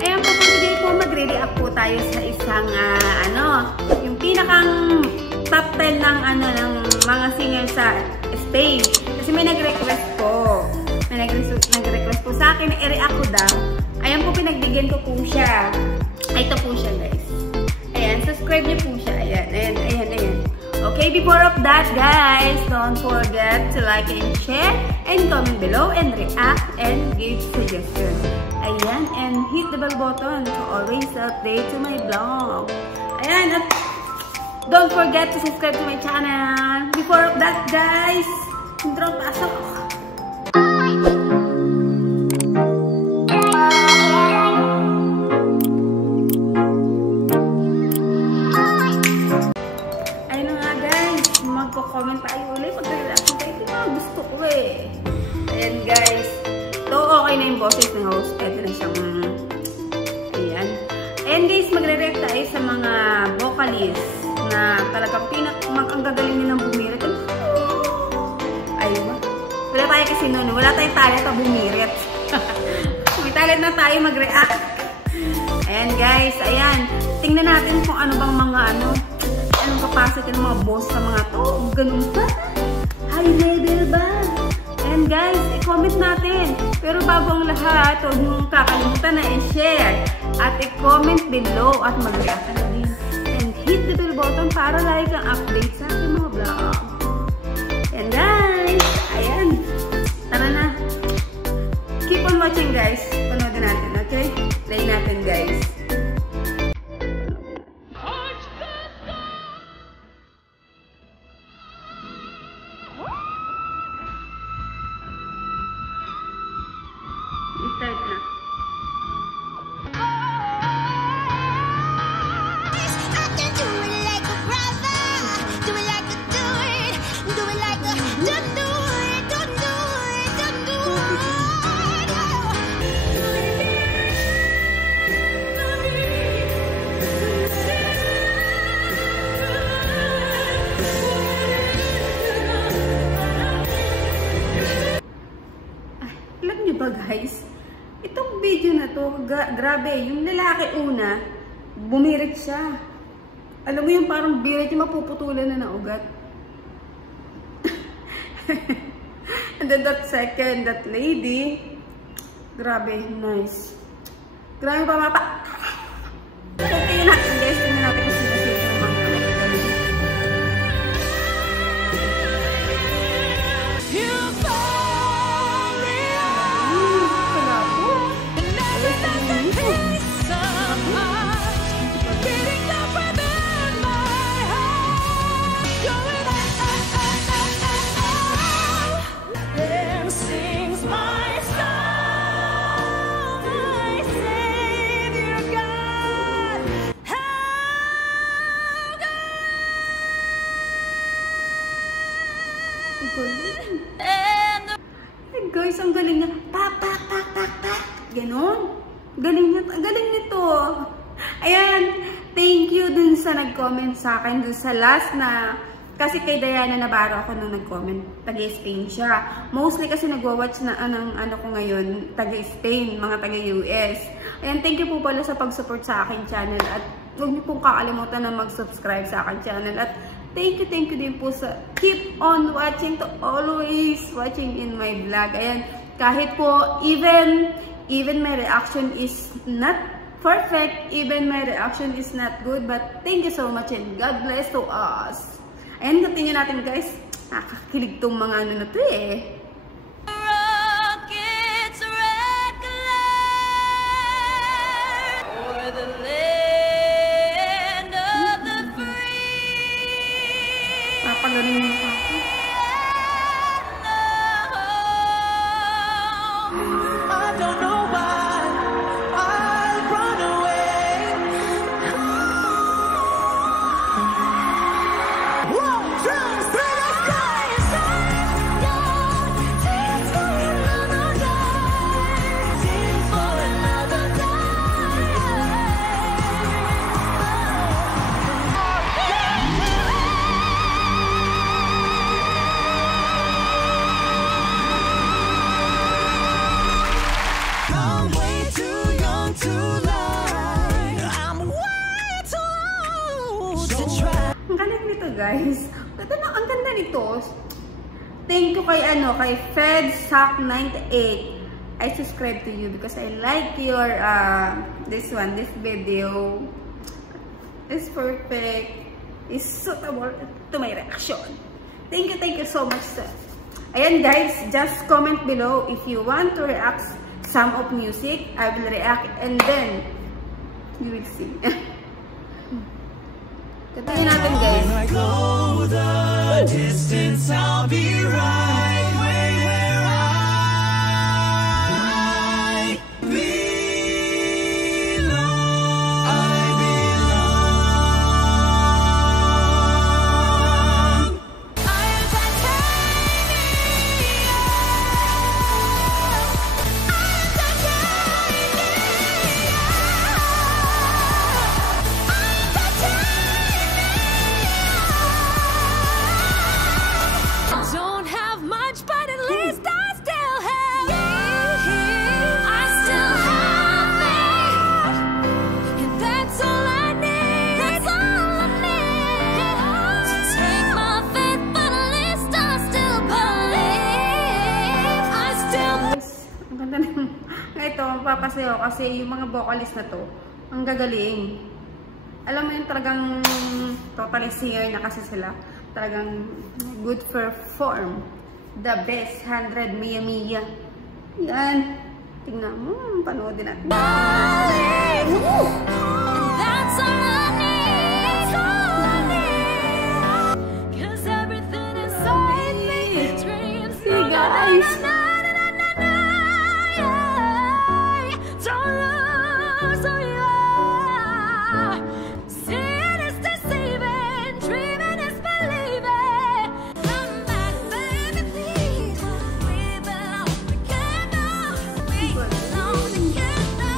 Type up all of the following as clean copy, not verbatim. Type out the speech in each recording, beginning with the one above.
Ayan po, today po magre-react po tayo sa isang yung pinakang top 10 ng ng mga singer sa Spain. Kasi may nag-request po. May nag-request po sa akin na i-react ko daw. Ayan po, pinagbigyan ko po siya. Ito po siya, guys. Ayan, subscribe niyo po siya. Ayan. Okay, before of that, guys, don't forget to like and share and comment below and react and give suggestions. Ayan, and hit the bell button to always update to my blog. Ayan, at don't forget to subscribe to my channel. Before of that, guys, intro pasok. Magko-comment tayo ulit. Mag-reaction tayo. Gusto ko eh. Ayan guys. So, okay na yung boses ng host. Pwede na siyang ayan. Ayan guys, magre-react tayo sa mga vocalist na talagang ang gagaling nilang bumirit. Ayun. Wala tayo kasi noon. Wala tayong talent na bumirit. May talent na tayo mag-react. Ayan guys. Ayan. Tingnan natin kung ano bang mga anong capacity ng mga boss sa mga to. Ganun ba? High level ba? And guys, i-comment natin. Pero bago ang lahat, huwag niyong kakalimutan na i-share at i-comment below at mag-react na din. And hit the bell button para like ang update sa ating mga vlog. And guys, ayan. Tara na. Keep on watching guys. Panoodin natin, okay? Play natin guys. Start na. Alam niyo ba guys? Itong video na to, grabe, yung lalaki una, bumirit siya. Alam mo yung parang birit yung mapuputulan na ugat. And then that second, that lady, grabe, nice. Grabe pa mapa. Okay natin guys, tingnan natin kung sino yung mga guys, ang galing niya. Pak. Ganon. Galing nito. Ayan. Thank you dun sa nag-comment sa akin dun sa last na kasi kay Diana Navarro ako nung nag-comment. Taga-Spain siya. Mostly kasi nagwa-watch na ko ngayon. Taga-Spain, mga taga-US. Ayan, thank you po pala sa pag-support sa akin channel. At huwag niyo pong kakalimutan na mag-subscribe sa akin channel. At thank you din po sa keep on watching to always watching in my vlog. Ayan, kahit po even my reaction is not perfect, even my reaction is not good, but thank you so much and God bless to us. Ayan, continue natin guys. Nakakakilig tong mga na to eh. Papagaling mo ako. I don't know why I run away. One, two, three, let's go. Ang galing nito, guys. Ang ganda nito. Thank you kay FedSac98. I subscribe to you because I like your this video. It's perfect. It's suitable to my reaction. Thank you so much, sir. Ayan, guys, just comment below if you want to react some of music. I will react and then you will see. Katulad natin, guys. When I go the distance, I'll be right where I belong. I belong. I am don't have much, but at least I still have you. I still have me, and that's all I need. That's all I need to take my faith, but at least I still believe. I still. Ang ganda naman. Ito, mapapasayo kasi yung mga vocalist na to, ang gagaling. Alam mo yung talagang totally singer na kasi sila. Talagang good perform. The best 100 Mia Mia. Yan. Tingnan mo. Panoodin natin. That's all I need. That's all I need. 'Cause everything inside me dreams. See, guys. Don't lose who you are. Seeing is deceiving, dreaming is believing. Come back, baby, please. We belong together. We belong together.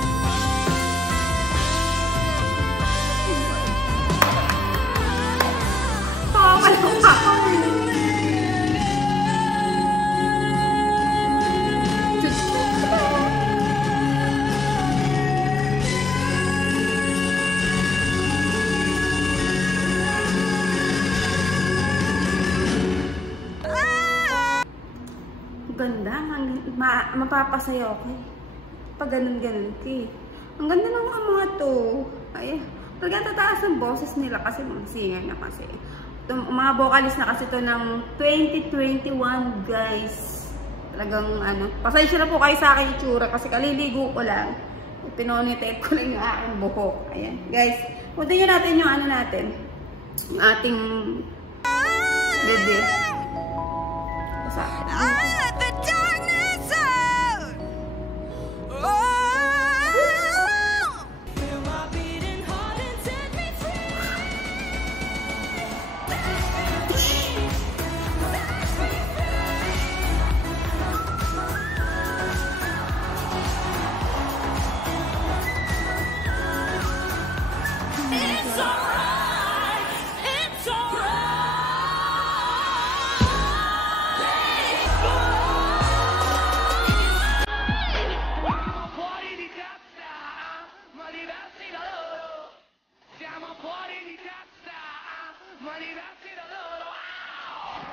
Ganda. Mapapasayo ako eh. Pag ganun-ganun eh. Ang ganda ng mga to. Ay, talagang tataas ng boses nila kasi mga singer na kasi. Itong, mga vocalist na kasi to ng 2021, guys. Talagang pasensya na po kayo sa akin itsura kasi kaliligo ko lang. Pinonitate ko lang yung aking buhok. Ayan, guys. Punta nyo natin yung natin. Yung ating bebe. Basta. It's alright. It's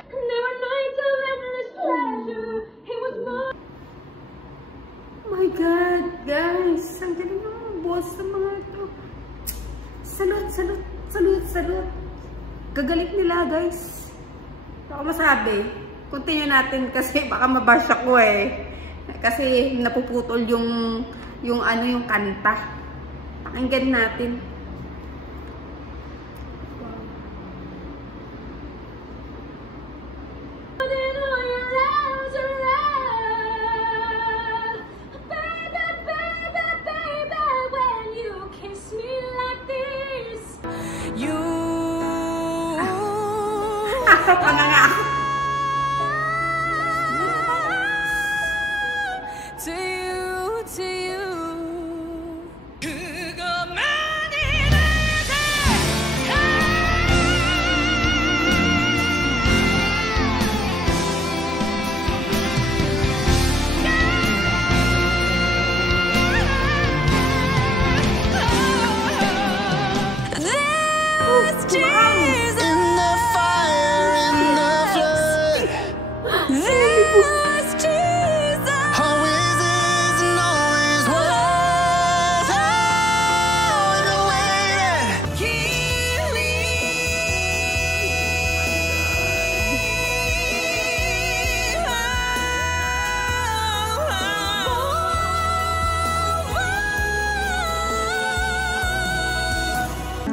There were nights of endless pleasure. It was more. Oh my God, guys. Ang galing ng mga boss ng mga ito. Salute. Gagalit nila, guys. Baka masabi. Continue natin kasi baka mabash ako eh. Kasi napuputol yung kanta. Pakinggan natin. To you.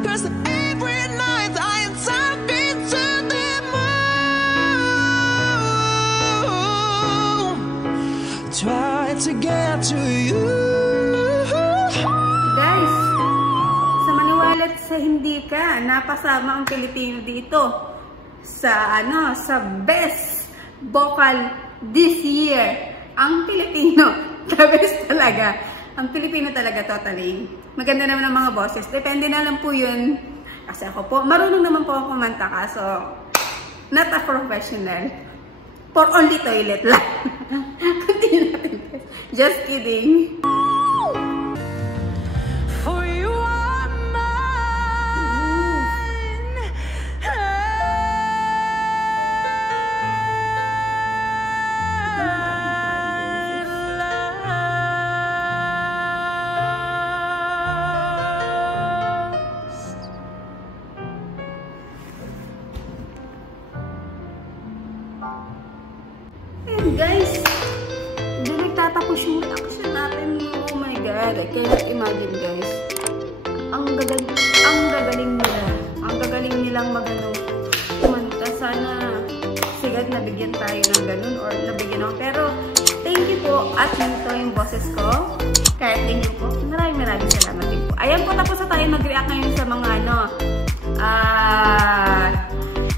'cause every night I am talking to the moon. Try to get to you. Guys, sa maniwala't sa hindi ka, napasama ang Pilipino dito sa sa best vocal this year. Ang Pilipino, the best talaga. Ang Pilipino talaga totally. Maganda naman ang mga boses. Depende na lang po yun. Kasi ako po, marunong naman po ako kumanta ka. So, not a professional. For only toilet lang. Continue natin. Just kidding. For you are mine. And guys, hindi nagtatapos yung reaction natin. Oh my God, I cannot imagine guys. Ang gagaling nila. Ang gagaling nilang kumanta. Sana sigad nabigyan tayo ng ganun or nabigyan ako. Pero thank you po at nito yung boses ko. Kaya thank you po. Maraming salamat din po. Ayan po, tapos na tayo mag-react ngayon sa mga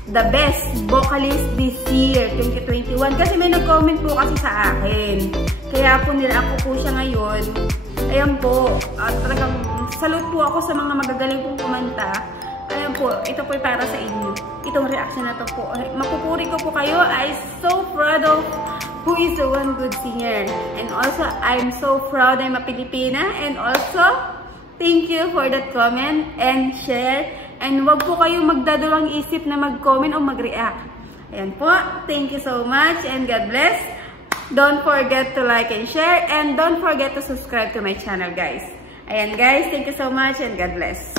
the best vocalist this year, 2021. Kasi may nag-comment po kasi sa akin. Kaya po nila ako po siya ngayon. Ayan po, talagang salute po ako sa mga magagaling pong kumanta. Ayan po, ito po para sa inyo. Itong reaction na to po. Mapupuri ko po kayo. I'm so proud of who is the one good singer. And also, I'm so proud I'm a Pilipina. And also, thank you for that comment and share. And wag po kayo magdadalawang isip na mag-comment o mag-react. Ayan po. Thank you so much and God bless. Don't forget to like and share. And don't forget to subscribe to my channel, guys. Ayan guys, thank you so much and God bless.